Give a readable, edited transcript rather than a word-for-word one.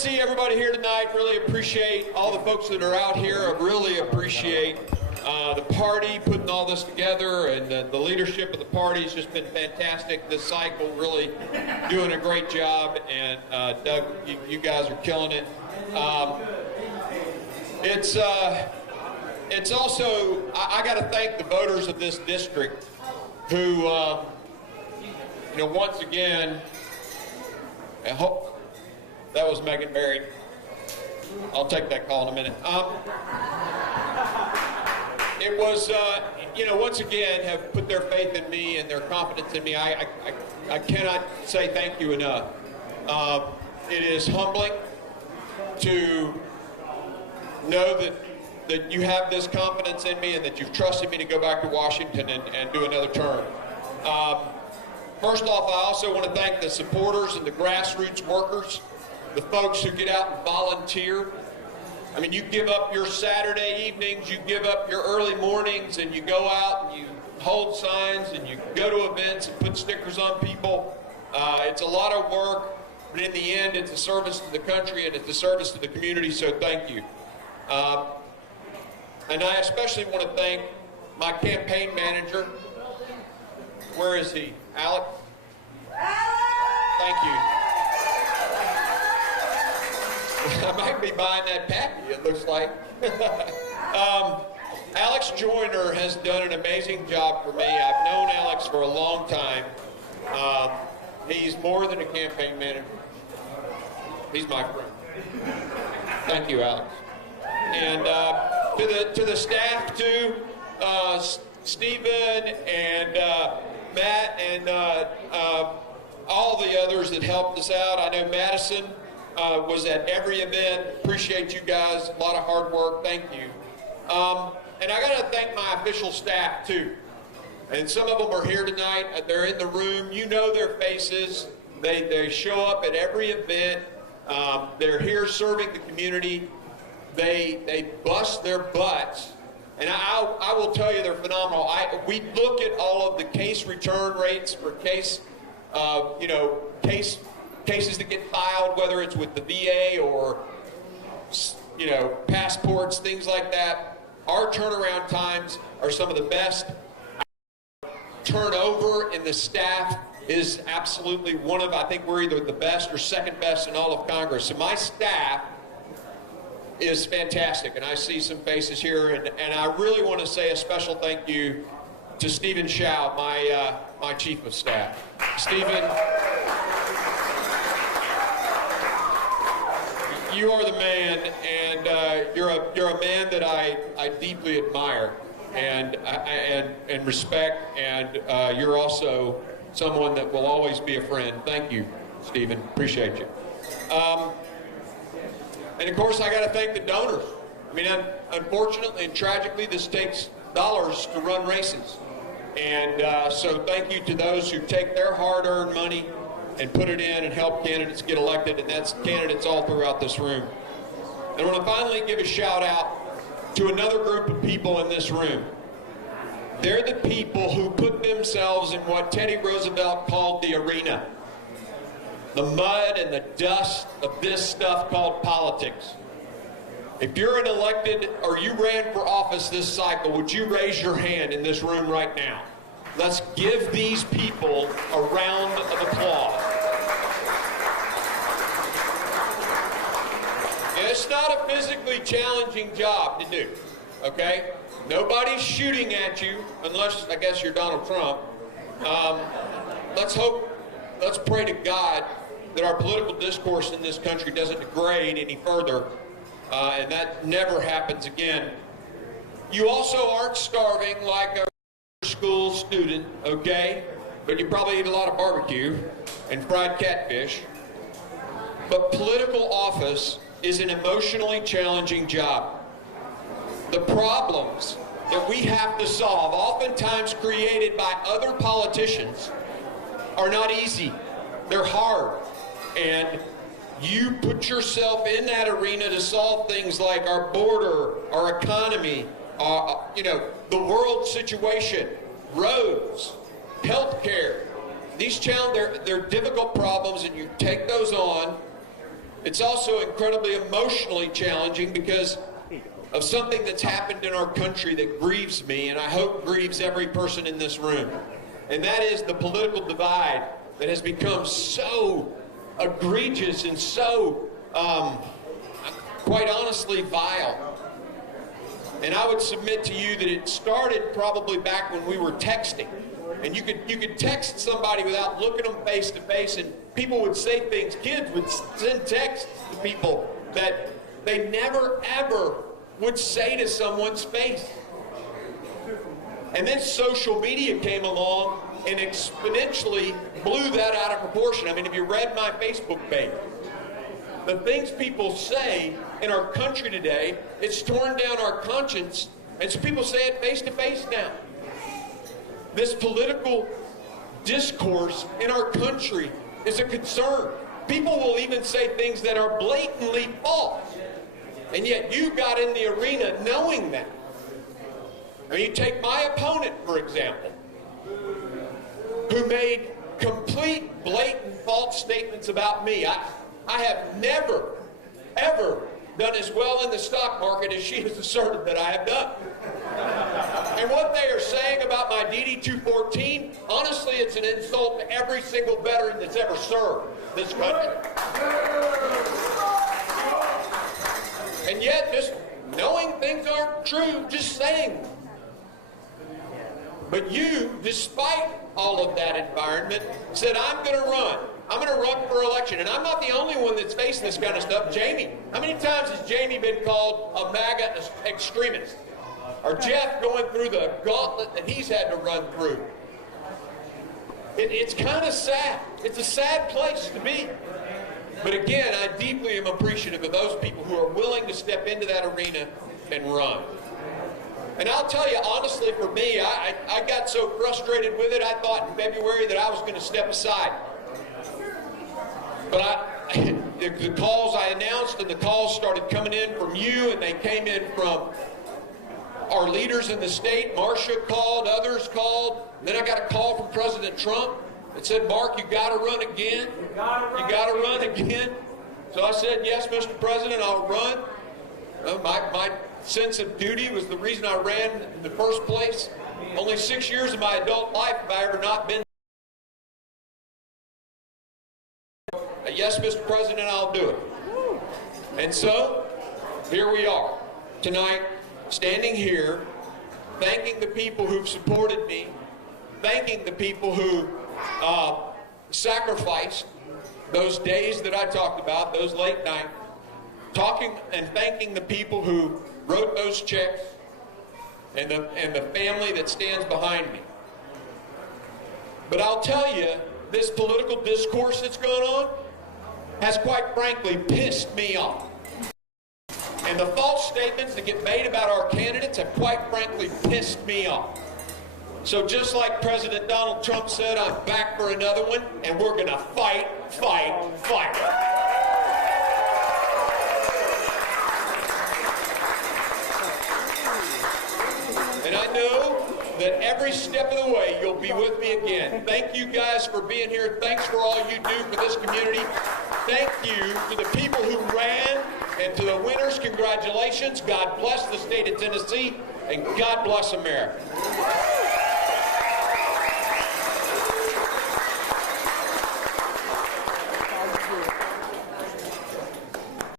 see everybody here tonight. Really appreciate all the folks that are out here. I really appreciate the party putting all this together, and the leadership of the party has just been fantastic this cycle, really doing a great job. And Doug, you guys are killing it. It's also, I got to thank the voters of this district who, once again, I hope that was Megan Barry. I'll take that call in a minute. It was, once again, have put their faith in me and their confidence in me. I cannot say thank you enough. It is humbling to know that you have this confidence in me and that you've trusted me to go back to Washington and do another term. First off, I also want to thank the supporters and the grassroots workers, the folks who get out and volunteer. I mean, you give up your Saturday evenings, you give up your early mornings, and you go out and you hold signs and you go to events and put stickers on people. It's a lot of work, but in the end, it's a service to the country and it's a service to the community, so thank you. And I especially want to thank my campaign manager. Where is he? Alex? Thank you. I might be buying that pappy, it looks like. Alex Joyner has done an amazing job for me. I've known Alex for a long time. He's more than a campaign manager. He's my friend. Thank you, Alex. And to the staff too, Stephen and Matt and all the others that helped us out. I know Madison was at every event. Appreciate you guys. A lot of hard work. Thank you. And I got to thank my official staff too. And some of them are here tonight. They're in the room. You know their faces. They show up at every event. They're here serving the community. They bust their butts. And I will tell you, they're phenomenal. We look at all of the case return rates for cases that get filed, whether it's with the VA or, passports, things like that. Our turnaround times are some of the best. Turnover in the staff is absolutely one of, I think we're either the best or second best in all of Congress. So my staff is fantastic, and I see some faces here, and I really want to say a special thank you to Stephen Schau, my chief of staff. Stephen, you are the man, and you're a man that I deeply admire and respect, and you're also someone that will always be a friend. Thank you, Stephen. Appreciate you. And of course, I got to thank the donors. I mean, unfortunately and tragically, this takes dollars to run races. And so thank you to those who take their hard-earned money and put it in and help candidates get elected, and that's candidates all throughout this room. And I want to finally give a shout out to another group of people in this room. They're the people who put themselves in what Teddy Roosevelt called the arena. The mud and the dust of this stuff called politics. If you're an elected or you ran for office this cycle, would you raise your hand in this room right now? Let's give these people a round of applause. And it's not a physically challenging job to do, okay? Nobody's shooting at you, unless, I guess, you're Donald Trump. Let's pray to God that our political discourse in this country doesn't degrade any further, and that never happens again. You also aren't starving like a school student, okay? But you probably eat a lot of barbecue and fried catfish. But political office is an emotionally challenging job. The problems that we have to solve, oftentimes created by other politicians, are not easy. They're hard. And you put yourself in that arena to solve things like our border, our economy, the world situation, roads, health care. These challenges, they're difficult problems, and you take those on it's also incredibly emotionally challenging because of something that's happened in our country that grieves me, and I hope grieves every person in this room. And that is the political divide that has become so egregious and so, quite honestly, vile. And I would submit to you that it started probably back when we were texting. And you could text somebody without looking them face to face, and people would say things. Kids would send texts to people that they never, ever would say to someone's face. And then social media came along and exponentially blew that out of proportion. I mean, if you read my Facebook page, the things people say in our country today, it's torn down our conscience, and so people say it face to face now. This political discourse in our country is a concern. People will even say things that are blatantly false. And yet you got in the arena knowing that. I mean, you take my opponent, for example, who made complete, blatant, false statements about me. I have never, ever done as well in the stock market as she has asserted that I have done. And what they are saying about my DD-214, honestly, it's an insult to every single veteran that's ever served this country. And yet, just knowing things aren't true, just saying them. But you, despite all of that environment, said, I'm going to run. I'm going to run for election. And I'm not the only one that's facing this kind of stuff. Jamie, how many times has Jamie been called a MAGA extremist? Or Jeff going through the gauntlet that he's had to run through? It's kind of sad. It's a sad place to be. But again, I deeply am appreciative of those people who are willing to step into that arena and run. And I'll tell you, honestly, for me, I got so frustrated with it, I thought in February that I was going to step aside. But the calls I announced, and the calls started coming in from you, and they came in from our leaders in the state. Marcia called, others called. Then I got a call from President Trump that said, Mark, you got to run again. You got to run again. So I said, yes, Mr. President, I'll run. My sense of duty was the reason I ran in the first place. Only 6 years of my adult life have I ever not been. Yes, Mr. President, I'll do it. And so, here we are tonight, standing here, thanking the people who've supported me, thanking the people who sacrificed those days that I talked about, those late nights, talking and thanking the people who wrote those checks and the family that stands behind me. But I'll tell you, this political discourse that's going on has quite frankly pissed me off. And the false statements that get made about our candidates have quite frankly pissed me off. So just like President Donald Trump said, I'm back for another one, and we're going to fight, fight, fight. And I know that every step of the way you'll be with me again. Thank you guys for being here. Thanks for all you do for this community. Thank you to the people who ran, and to the winners, congratulations. God bless the state of Tennessee, and God bless America.